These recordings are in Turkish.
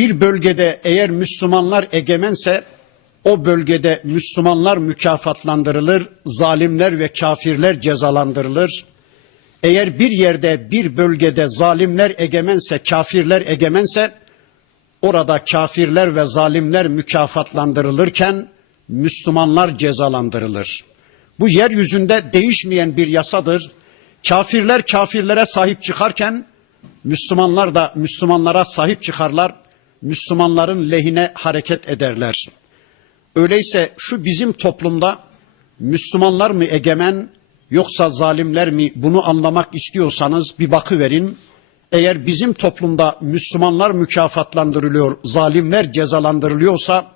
Bir bölgede eğer Müslümanlar egemense o bölgede Müslümanlar mükafatlandırılır, zalimler ve kafirler cezalandırılır. Eğer bir yerde bir bölgede zalimler egemense, kafirler egemense orada kafirler ve zalimler mükafatlandırılırken Müslümanlar cezalandırılır. Bu yeryüzünde değişmeyen bir yasadır. Kafirler kafirlere sahip çıkarken Müslümanlar da Müslümanlara sahip çıkarlar. Müslümanların lehine hareket ederler. Öyleyse şu bizim toplumda Müslümanlar mı egemen yoksa zalimler mi bunu anlamak istiyorsanız bir bakıverin. Eğer bizim toplumda Müslümanlar mükafatlandırılıyor, zalimler cezalandırılıyorsa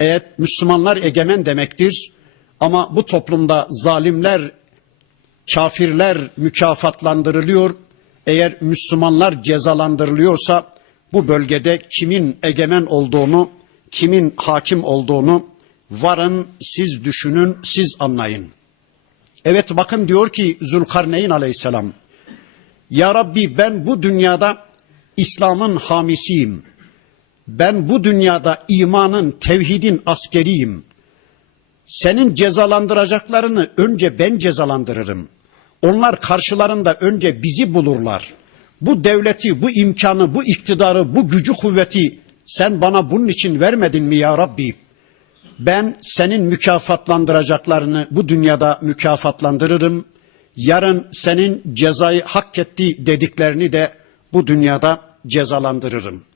evet Müslümanlar egemen demektir. Ama bu toplumda zalimler, kafirler mükafatlandırılıyor. Eğer Müslümanlar cezalandırılıyorsa bu bölgede kimin egemen olduğunu, kimin hakim olduğunu varın siz düşünün, siz anlayın. Evet bakın diyor ki Zülkarneyn aleyhisselam. Ya Rabbi ben bu dünyada İslam'ın hamisiyim. Ben bu dünyada imanın, tevhidin askeriyim. Senin cezalandıracaklarını önce ben cezalandırırım. Onlar karşılarında önce bizi bulurlar. Bu devleti, bu imkanı, bu iktidarı, bu gücü kuvveti sen bana bunun için vermedin mi ya Rabbi? Ben senin mükafatlandıracaklarını bu dünyada mükafatlandırırım. Yarın senin cezayı hak etti dediklerini de bu dünyada cezalandırırım.